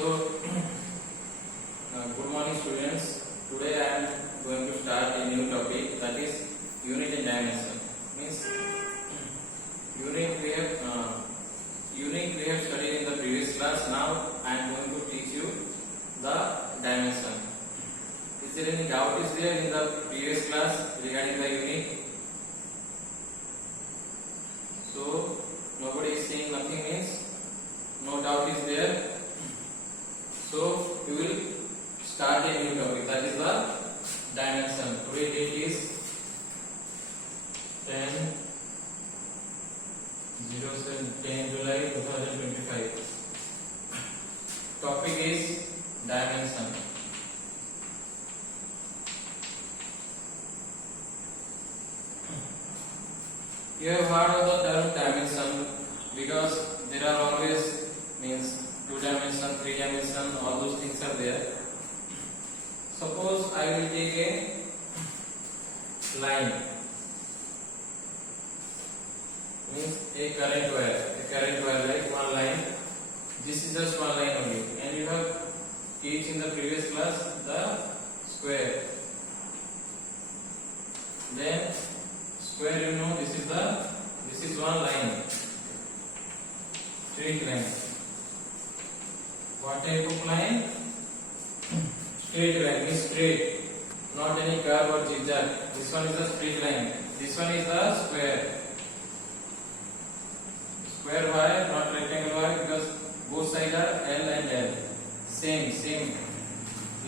So, good morning students. Today I am going to start a new topic, that is unit and dimension. Means unit we have studied in the previous class. Now I am going to teach you the dimension. Is there any doubt is there in the previous class regarding the unit? So nobody is saying nothing, means no doubt is there. So we will start a new topic, that is the dimension. Today date is 10 July 2025. Topic is dimension. You have heard of the term dimension because there are always means 2 dimension, 3 dimension, all those things are there. Suppose I will take a line, means a current wire like one line. This is just one line only, and you have teach in the previous class the square. Then square, you know, this is one line, straight line. What type of line? Straight line is straight, not any curve or zigzag. This one is a straight line. This one is a square. Square wire, not rectangle wire, because both sides are L and L. Same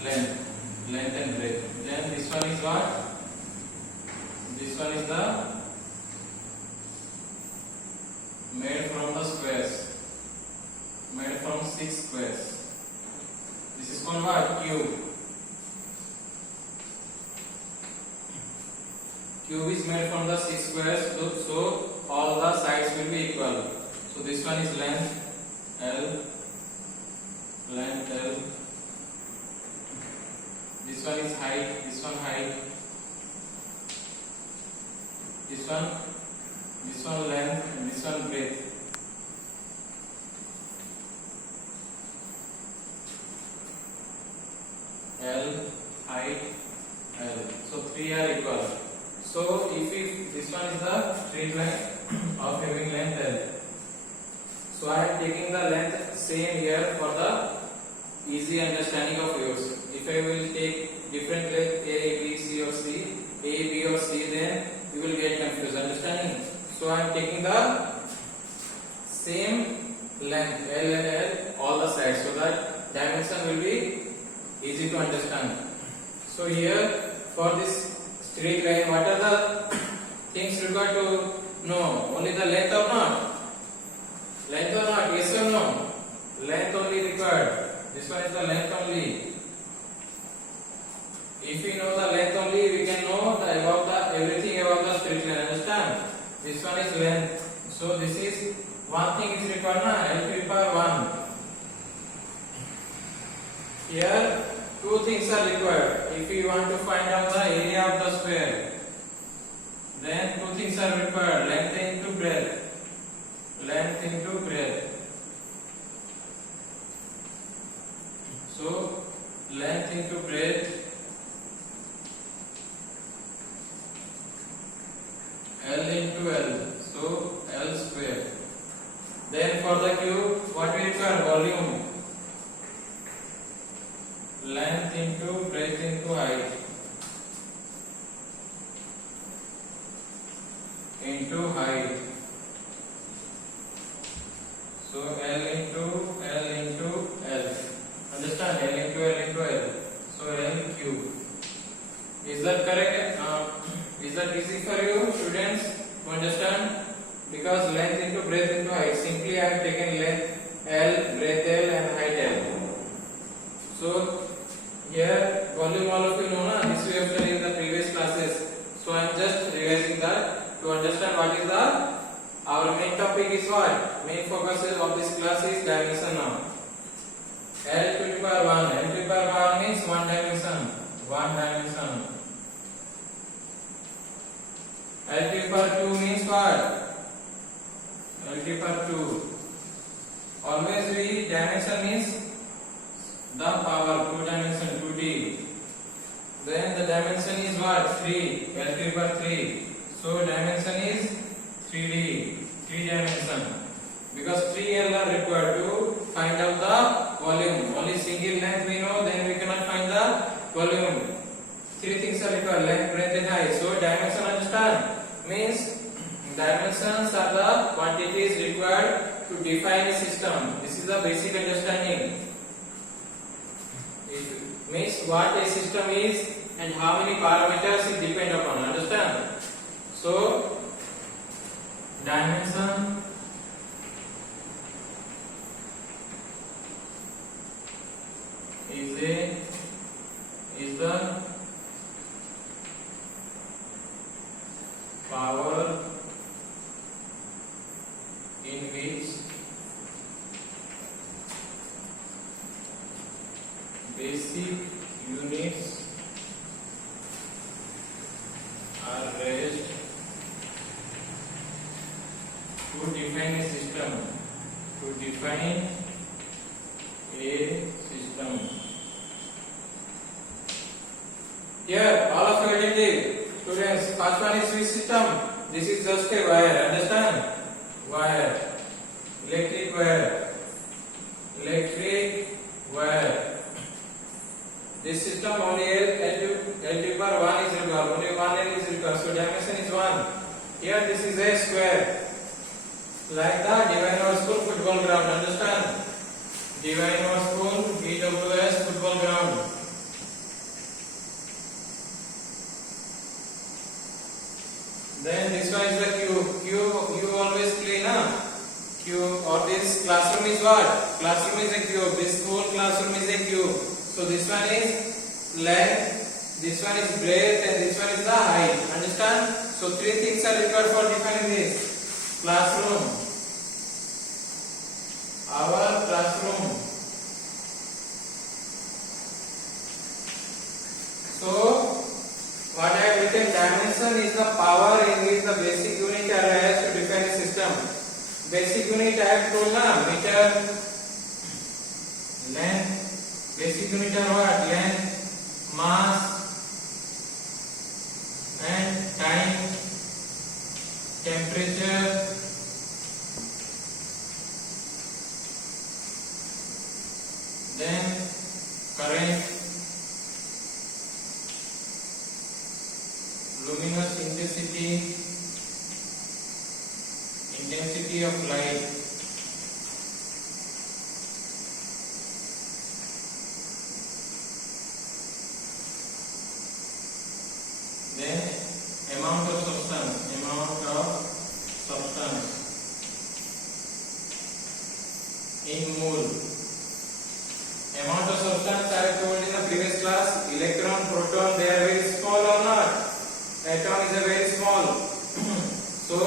length and breadth. Then this one is what? This one is the made from the squares. Made from 6 squares. This is called what? Cube. Cube is made from the 6 squares, so all the sides will be equal. So this one is length L. This one is height. This one height. This one length, and this one breadth. L, height, L. So 3 are equal. So if this one is the straight line of having length L. So I am taking the length same here for the easy understanding of yours. If I will take different length A, B, C or C, A, B or C, then you will get confused. Understanding? So I am taking the same length L and L all the sides, so that dimension will be easy to understand. So here for this straight line, what are the things required to know? Only the length or not? Length or not? Yes or no? Length only required. This one is the length only. If we know the length only, we can know everything about the straight line. Understand? This one is length. So this is one thing is required, na? L to the power 1. Here 2 things are required. If we want to find out the area of the square, then 2 things are required: length into breadth. Length into breadth. So length into breadth, L into L. So L square. Then for the cube, what we require? Volume. Length into breadth into height into height. So L into L. Understand? L into L. So L cube. Is that correct? Is that easy for you, students, to understand? Because length into breadth into height. Simply I have taken length L, breadth L, and height L. So here volume all of you know, na? This we have studied in the previous classes. So I am just revising that to understand what is our main topic is what? Main focus of this class is dimension now. L to the power 1. L to the power 1 means one dimension. L to the power 2 means what? L to the power 2. Always we dimension means power, 2 dimension, 2D. Then the dimension is what? 3, L to the power 3. So dimension is 3D, 3 dimension. Because 3L are required to find out the volume. Only single length we know, then we cannot find the volume. 3 things are required: length, breadth and height. So dimension, understand, means dimensions are the quantities required to define a system. This is the basic understanding. It means what a system is and how many parameters it depend upon. Understand? So dimension is the power in which basic units are raised to define a system. To define a system. Here, all of you attentive. Students, first one is which system? This is just a wire. Understand? Wire. Electric wire. Electric wire. This system only L to power 1 is required. Only 1 L is required. So dimension is 1. Here this is a square. Like the Divine School football ground. Understand? Divine School DWS football ground. Then this one is the cube. Cube you always play, na? Cube, or this classroom is what? Classroom is a cube. This whole classroom is a cube. So this one is length, this one is breadth, and this one is the height. Understand? So 3 things are required for defining this. Classroom. Our classroom. So what I have written, dimension is the power in which the basic unit are raised to define a system. Basic unit I have told na, meter, length. Basic unit are what? Length, mass, and time, temperature, then current, luminous intensity of light, then amount of substance, in mole. Amount of substance I have told in the previous class, electron, proton, they are very small or not? Atom is a very small. So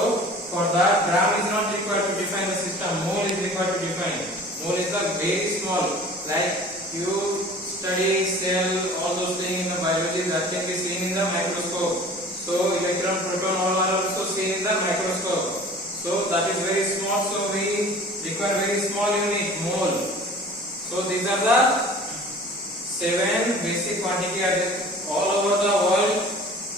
for that, gram is not required to define the system. Mole is required to define. Mole is a very small. Like you study cell, all those things in the biology that can be seen in the microscope. So electron, proton, all are also seen in the microscope. So that is very small. So we require very small unit, mole. So these are the 7 basic quantity are there. All over the world.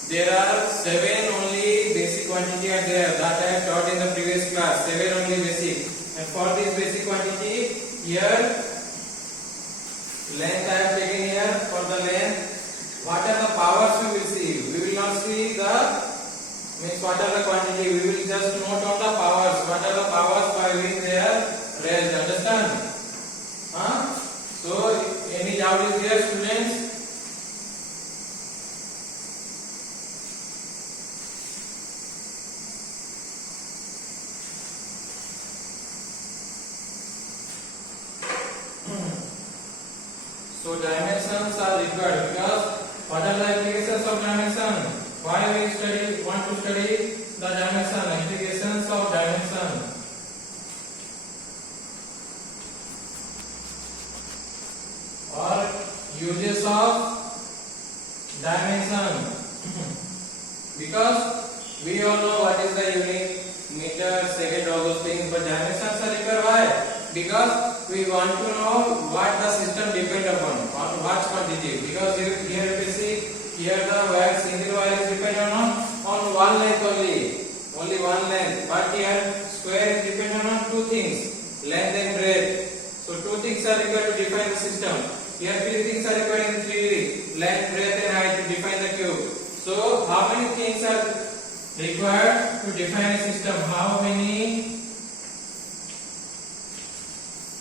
There are 7 only basic quantity are there that I have taught in the previous class. 7 only basic. And for this basic quantity, here length I have taken here. For the length, what are the powers we will see? We will not see the means what are the quantity. We will just note on the powers. What are the powers by which they are raised? Understand? So any doubt is there, students? So dimensions are required because what are the applications of dimension? Why we want to study the dimension, applications of dimension? Or uses of dimension. Because we all know what is the unit, meter, second, all those things, but dimensions are required. Why? Because we want to know what the system depends upon. quantity, because here you see here the wire, single wire is dependent on one length only one length, but here square is dependent on two things, length and breadth. So two things are required to define the system. Here three things are required in 3D, length, breadth and height to define the cube. So how many things are required to define a system? How many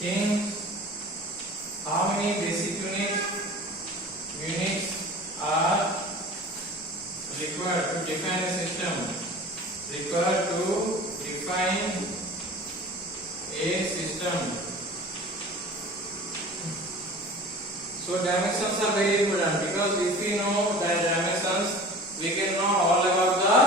things, how many basic units are required to define a system? Required to define a system. So dimensions are very important, because if we know the dimensions, we can know all about the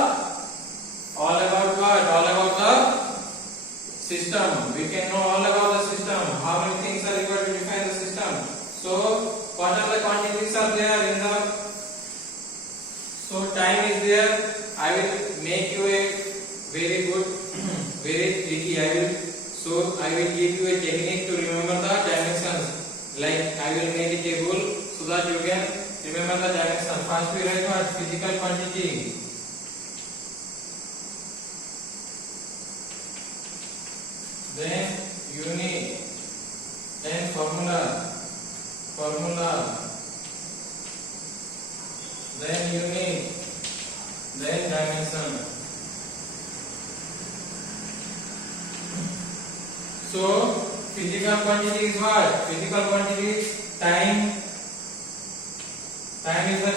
system. We can know all about the system. How many things are required to define the system? So what are the quantities are there in the? So time is there. I will make you a very good, very tricky. I will give you a technique to remember the dimensions. Like I will make a table so that you can remember the dimension. First we write what? Physical quantity. Then unit. Then formula. Then unit. Then dimension. So physical quantity is what? Physical quantity is time. Time is the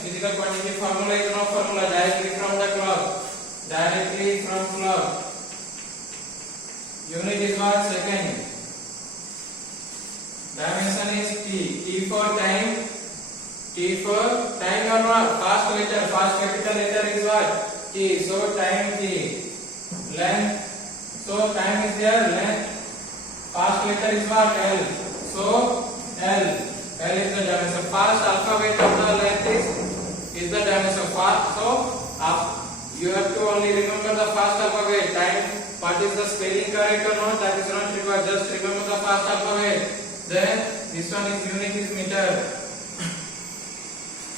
physical quantity. Formula is no formula, directly from the clock. Directly from clock. Unit is what? Second. Dimension is T. T for time. T for time or what? First letter. First capital letter is what? T. So time T. Length. So time is there. Length. First letter is what? L. So L. L is the dimension. First alphabet of the length is the dimension. So you have to only remember the first alphabet. Time. What is the spelling correct or not? That is not required. Just remember the first alphabet. Then this one is unit is meter.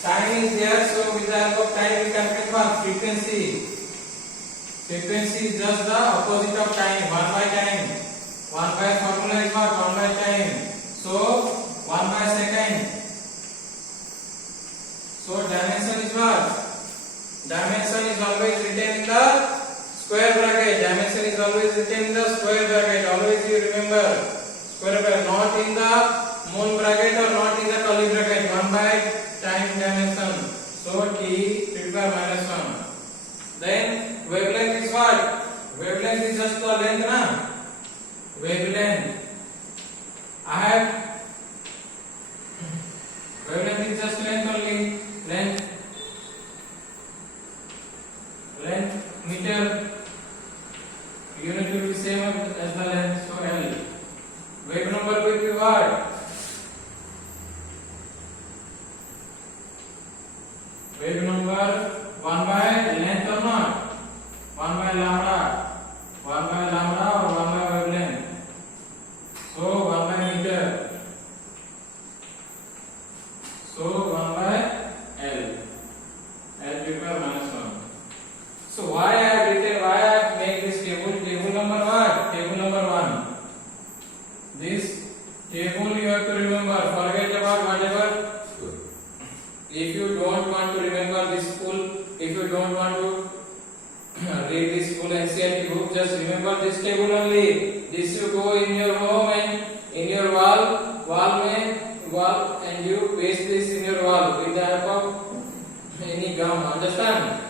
Time is there. So with the help of time we calculate what? Frequency. Frequency is just the opposite of time. 1 by time. 1 by formula is what? 1 by time. So 1 by second. So dimension is what? Dimension is always written in the square bracket. Dimension is always written in the square bracket. Always you remember. Square bracket, not in the moon bracket or not in the curly bracket. 1 by time dimension. So T divided by minus 1. Then wavelength is what? Wavelength is just the length, na? Wavelength. I have wavelength is just length only. Length meter. Unit will be same as the length. So L. Wave number will be what? Wave number 1 by length or not? 1 by lambda. 1 by lambda or 1 by wavelength. So 1 by meter. So 1 by L. L divided by minus 1. So why I have made this table? Table number what? Table number 1. This table you have to remember. Forget about whatever. If you don't want to remember this full, if you don't want to read this full NCERT book, just remember this table only. This you go in your home and in your wall and you paste this in your wall with the help of any gum. Understand?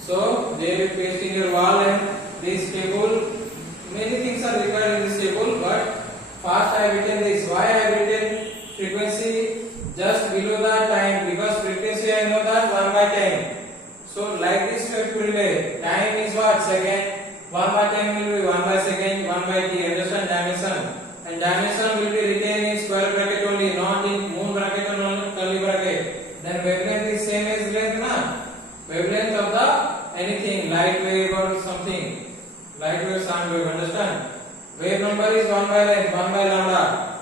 So they will paste in your wall and this table. Many things are required in this table, but first I have written this. Why I have written frequency just below the time? Because frequency I know that 1 by time. So like this we have to relate. Time is what? Second. 1 by time will be 1 by second, 1 by t. Understand? Dimension. And dimension will be written in square bracket only, not in moon bracket or not curly bracket. Then wavelength is same as length, na? Wavelength of the anything, light wave or something. Light wave, sound wave. Understand? Wave number is 1 by length, 1 by lambda.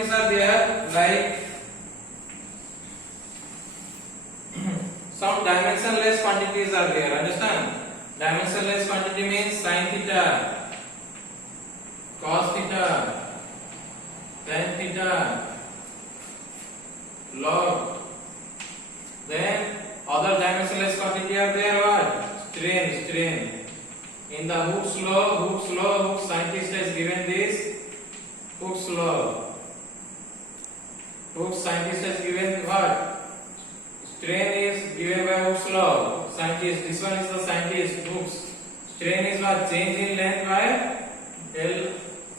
quantities are there like some dimensionless quantities are there. Understand? Dimensionless quantity means sin theta, cos theta, tan theta, log. Then other dimensionless quantity are there what? Strain. In the Hooke's law, Hooke's scientist has given this Hooke's law. Hooke's scientist has given what? Strain is given by Hooke's law. Scientist. This one is the scientist. Hooke's. Strain is what? Change in length by L.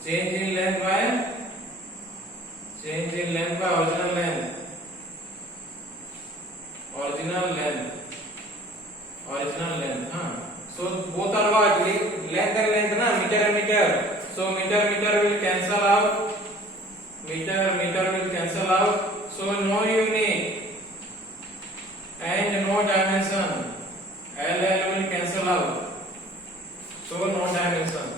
Change in length by original length. Original length. So both are what? Length and length, na? Meter and meter. So meter will cancel out. Meter will cancel out. So no unit and no dimension. L will cancel out. So no dimension.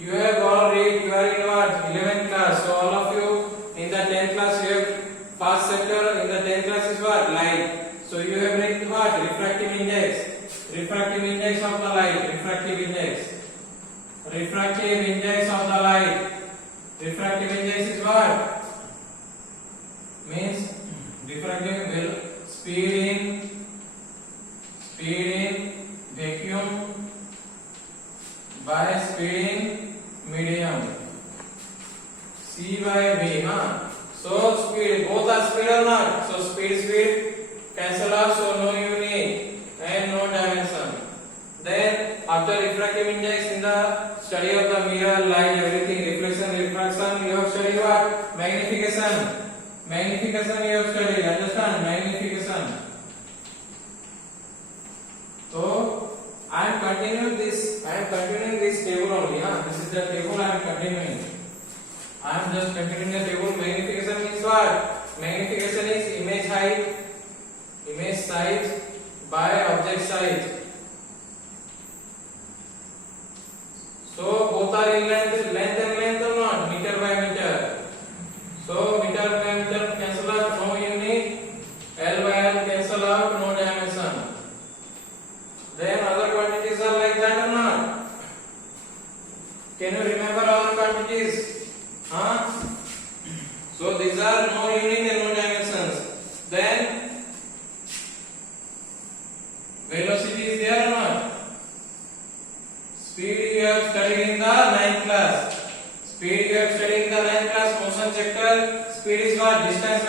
You have all read. You are in what? 11th class. So all of you in the 10th class you have first chapter in the 10th class is what? Light. So you have read what? Refractive index. Refractive index of the light. Refractive index of the light. Refractive index is what? Means refractive will speed in vacuum by speed in medium. C by V. So speed, both are speed or not? So speed cancel out. So no unit and no dimension. Then after refractive index, in the study of the mirror, light, everything, reflection, refraction, you have studied what? Magnification you have studied. Understand? Magnification. So I am continuing this table only. This is the table I am continuing. I am just continuing the table. Magnification means what? Magnification is image size by object size. So both are in length and length or not? Meter by meter. So meter by meter cancel out, no unit. L by L cancel out, no dimension. Then other quantities are like that or not? Can you remember other quantities? So these are no unit and no dimensions. Then velocity is there or not? Speed you have studied in the 9th class. Motion chapter. Speed is what? Distance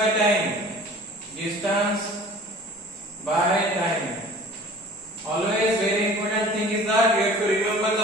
by time. Always very important thing is that you have to remember the